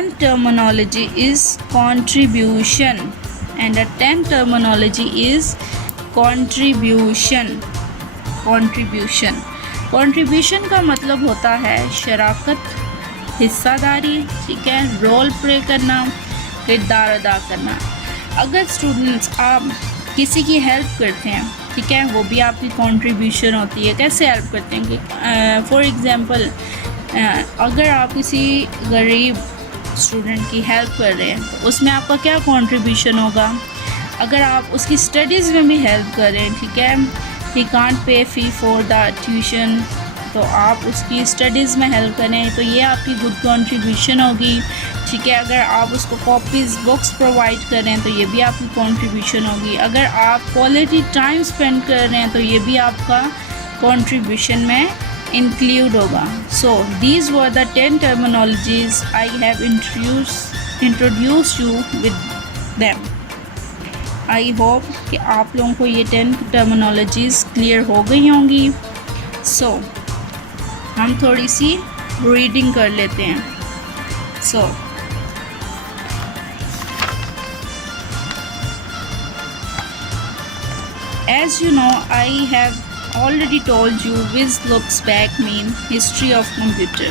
10th terminology is contribution, and the 10th terminology is contribution. Contribution का मतलब होता है शराकत, हिस्सादारी, ठीक है, रोल प्ले करना, किरदार अदा करना। अगर स्टूडेंट्स आप किसी की हेल्प करते हैं, ठीक है, वो भी आपकी कंट्रीब्यूशन होती है। कैसे हेल्प करते हैं कि फॉर एग्ज़ाम्पल अगर आप किसी गरीब स्टूडेंट की हेल्प कर रहे हैं तो उसमें आपका क्या कंट्रीब्यूशन होगा। अगर आप उसकी स्टडीज़ में भी हेल्प कर रहे हैं, ठीक है, he can't pay fee for the tuition, तो आप उसकी स्टडीज़ में हेल्प करें तो ये आपकी गुड कंट्रीब्यूशन होगी, ठीक है। अगर आप उसको कॉपीज़ बुक्स प्रोवाइड करें तो ये भी आपकी कंट्रीब्यूशन होगी। अगर आप क्वालिटी टाइम स्पेंड कर रहे हैं तो ये भी आपका कंट्रीब्यूशन में इंक्लूड होगा। So these were the 10 terminologies I have introduced you with them. I hope कि आप लोगों को ये 10 टर्मिनोलॉजीज़ क्लियर हो गई होंगी। सो हम थोड़ी सी रीडिंग कर लेते हैं। सो as you know, I have already told you whiz looks back mean history of computer.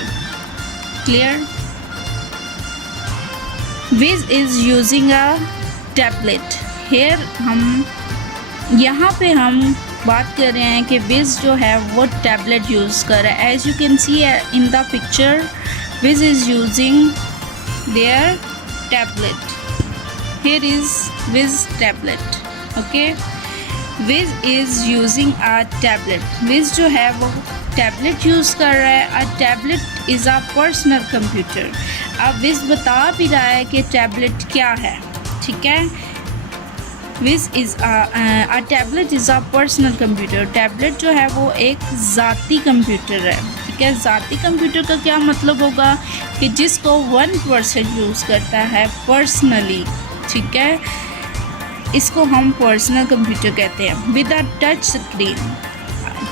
Clear? Whiz is using a tablet. Here यहाँ पे हम बात कर रहे हैं कि विज़ जो है वो टैबलेट यूज़ कर रहा है। As you can see in the picture, Wiz is using their tablet. Here is Wiz tablet, okay. Wiz is using a tablet. Wiz जो है वो टैबलेट यूज़ कर रहा है। A tablet is a personal computer. अब Wiz बता भी रहा है कि टैबलेट क्या है, ठीक है। विज़ is a tablet is a personal computer. Tablet जो है वो एक ज़ाती कंप्यूटर है, ठीक है। ज़ाती कंप्यूटर का क्या मतलब होगा कि जिसको 1 पर्सन यूज़ करता है पर्सनली, ठीक है, इसको हम पर्सनल कंप्यूटर कहते हैं। With a touch screen.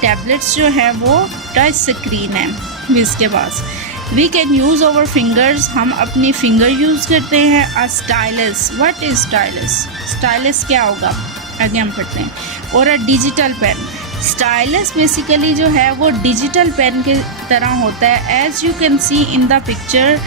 Tablets जो है वो टच स्क्रीन है विज़ के पास। We can use over fingers. हम अपनी फिंगर यूज़ करते हैं। A stylus. What is stylus? Stylus क्या होगा, आगे हम पढ़ते हैं। और a digital pen. Stylus basically जो है वो डिजिटल पेन के तरह होता है। As you can see in the picture,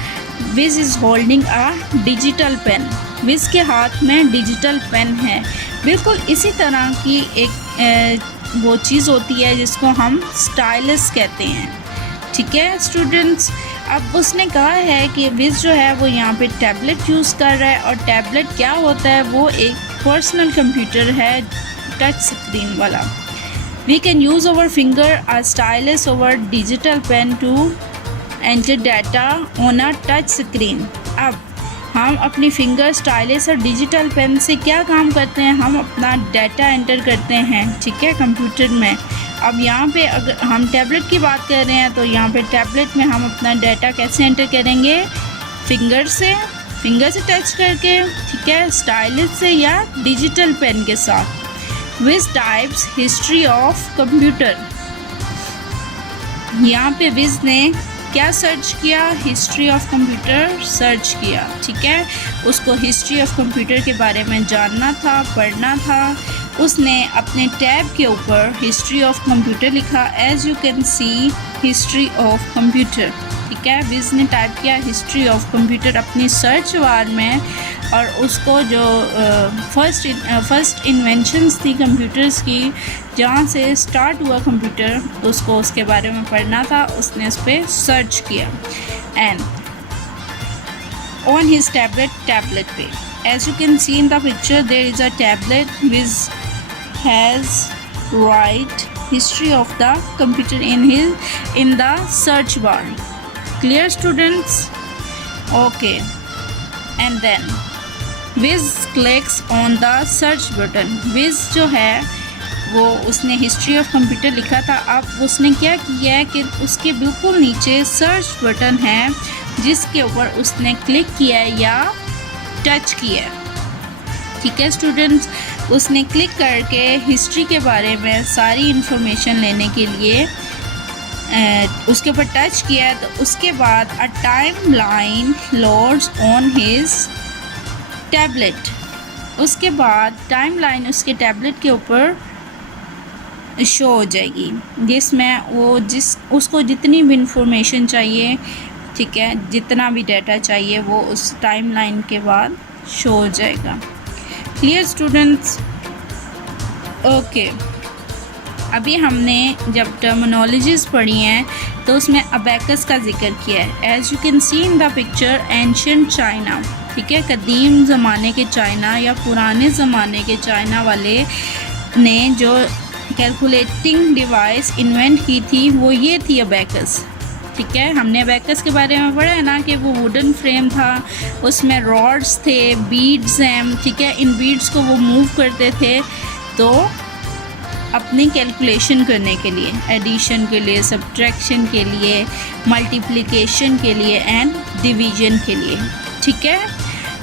Wiz is holding a digital pen. विज़ के हाथ में डिजिटल पेन है। बिल्कुल इसी तरह की एक वो चीज़ होती है जिसको हम स्टाइलस कहते हैं, ठीक है स्टूडेंट्स। अब उसने कहा है कि विज़ जो है वो यहाँ पे टैबलेट यूज़ कर रहा है। और टैबलेट क्या होता है, वो एक पर्सनल कंप्यूटर है टच स्क्रीन वाला। We can use over finger a stylus over digital pen to enter data on a touch screen. अब हम अपनी फिंगर, स्टाइलस और डिजिटल पेन से क्या काम करते हैं, हम अपना डाटा एंटर करते हैं, ठीक है, कंप्यूटर में। अब यहाँ पे अगर हम टैबलेट की बात कर रहे हैं तो यहाँ पे टैबलेट में हम अपना डाटा कैसे एंटर करेंगे, फिंगर से टच करके, ठीक है, स्टाइलस से या डिजिटल पेन के साथ। विज़ टाइप्स हिस्ट्री ऑफ कंप्यूटर। यहाँ पे विज़ ने क्या सर्च किया, हिस्ट्री ऑफ कंप्यूटर सर्च किया, ठीक है। उसको हिस्ट्री ऑफ कंप्यूटर के बारे में जानना था, पढ़ना था। उसने अपने टैब के ऊपर हिस्ट्री ऑफ कंप्यूटर लिखा। As you can see history of computer, ठीक है। विज़ ने टाइप किया हिस्ट्री ऑफ कंप्यूटर अपनी सर्च बार में। और उसको जो फर्स्ट इन्वेंशंस थी कंप्यूटर्स की, जहाँ से स्टार्ट हुआ कंप्यूटर, उसको उसके बारे में पढ़ना था। उसने उस पर सर्च किया एंड ऑन हिज टैबलेट पे, as you can see in the picture, there is a tablet which has write history of the computer in the search bar. Clear students? Okay. And then Wiz clicks on the search button. Wiz जो है वो उसने history of computer लिखा था। अब उसने क्या किया है कि उसके बिल्कुल नीचे सर्च बटन है जिसके ऊपर उसने क्लिक किया है या टच किया है, ठीक है स्टूडेंट्स। उसने क्लिक करके हिस्ट्री के बारे में सारी इन्फॉर्मेशन लेने के लिए उसके ऊपर टच किया तो उसके बाद a time line loads on his tablet. उसके बाद टाइम लाइन उसके टैबलेट के ऊपर शो हो जाएगी, जिसमें वो उसको जितनी भी इंफॉर्मेशन चाहिए, ठीक है, जितना भी डाटा चाहिए वो उस टाइम लाइन के बाद शो हो जाएगा। Clear students? ओके, अभी हमने जब टर्मिनोलॉजीज़ पढ़ी हैं तो उसमें अबैकस का जिक्र किया है। As you can see in the picture ancient China, ठीक है, कदीम ज़माने के चाइना या पुराने ज़माने के चाइना वाले ने जो कैलकुलेटिंग डिवाइस इन्वेंट की थी वो ये थी अबैकस। ठीक है, हमने अबैकस के बारे में पढ़ा है ना कि वो वुडन फ्रेम था, उसमें रॉड्स थे, बीड्स हैं, ठीक है, इन बीड्स को वो मूव करते थे तो अपनी कैलकुलेशन करने के लिए, एडिशन के लिए, सब्ट्रैक्शन के लिए, मल्टीप्लिकेशन के लिए एंड डिवीजन के लिए। ठीक है,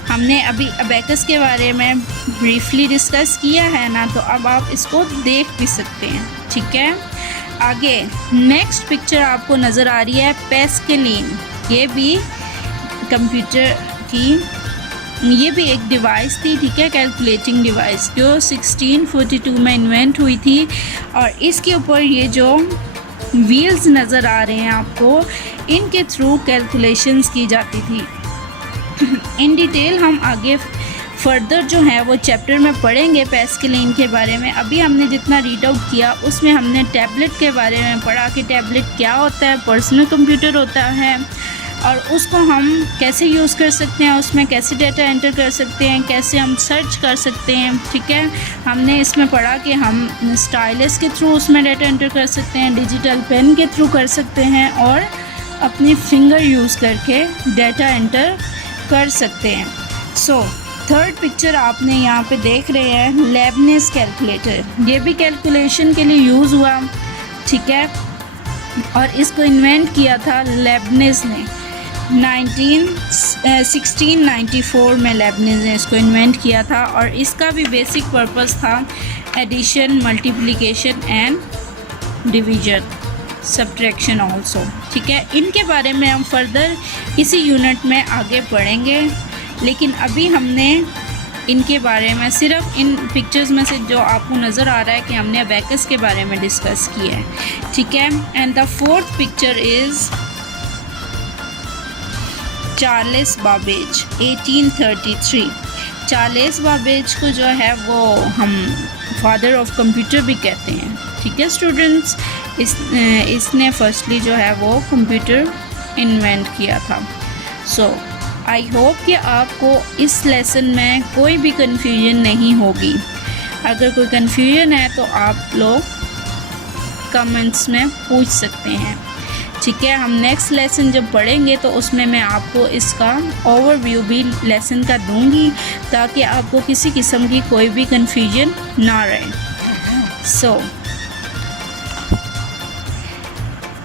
हमने अभी अबैकस के बारे में ब्रीफली डिस्कस किया है ना, तो अब आप इसको देख भी सकते हैं। ठीक है, आगे नेक्स्ट पिक्चर आपको नज़र आ रही है पैस्केलिन। ये भी कंप्यूटर की, ये भी एक डिवाइस थी, ठीक है, कैलकुलेटिंग डिवाइस जो 1642 में इन्वेंट हुई थी। और इसके ऊपर ये जो व्हील्स नज़र आ रहे हैं आपको, इनके थ्रू कैलकुलेशंस की जाती थी। इन डिटेल हम आगे फर्दर जो है वो चैप्टर में पढ़ेंगे पैस्केलिन के बारे में। अभी हमने जितना रीड आउट किया उसमें हमने टैबलेट के बारे में पढ़ा कि टैबलेट क्या होता है, पर्सनल कंप्यूटर होता है और उसको हम कैसे यूज़ कर सकते हैं, उसमें कैसे डेटा एंटर कर सकते हैं, कैसे हम सर्च कर सकते हैं। ठीक है, हमने इसमें पढ़ा कि हम स्टाइलस के थ्रू उसमें डेटा एंटर कर सकते हैं, डिजिटल पेन के थ्रू कर सकते हैं और अपनी फिंगर यूज़ करके डेटा एंटर कर सकते हैं। सो थर्ड पिक्चर आपने यहाँ पे देख रहे हैं लेबनिज़ कैलकुलेटर। ये भी कैलकुलेशन के लिए यूज़ हुआ, ठीक है, और इसको इन्वेंट किया था लेबनिज़ ने 1694 में। लेबनिज़ ने इसको इन्वेंट किया था और इसका भी बेसिक पर्पस था addition, multiplication and division, subtraction also. ठीक है, इनके बारे में हम फर्दर इसी यूनिट में आगे पढ़ेंगे, लेकिन अभी हमने इनके बारे में सिर्फ इन पिक्चर्स में से जो आपको नज़र आ रहा है कि हमने अबैकस के बारे में डिस्कस किया है। ठीक है, and the fourth picture is Charles Babbage 1833। Charles Babbage को जो है वो हम फादर ऑफ कंप्यूटर भी कहते हैं। ठीक है स्टूडेंट्स, इसने फर्स्टली जो है वो कंप्यूटर इन्वेंट किया था। सो आई होप कि आपको इस लेसन में कोई भी कन्फ्यूजन नहीं होगी। अगर कोई कन्फ्यूजन है तो आप लोग कमेंट्स में पूछ सकते हैं। ठीक है, हम नेक्स्ट लेसन जब पढ़ेंगे तो उसमें मैं आपको इसका ओवरव्यू भी लेसन का दूंगी ताकि आपको किसी किस्म की कोई भी कन्फ्यूजन ना रहे। सो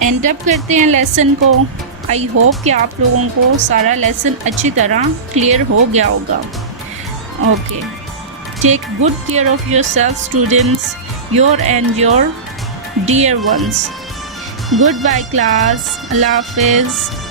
एंड अप करते हैं लेसन को। आई होप कि आप लोगों को सारा लेसन अच्छी तरह क्लियर हो गया होगा। Okay, take good care of your self students, your and your dear ones. Goodbye class, अल्लाह हाफिज़।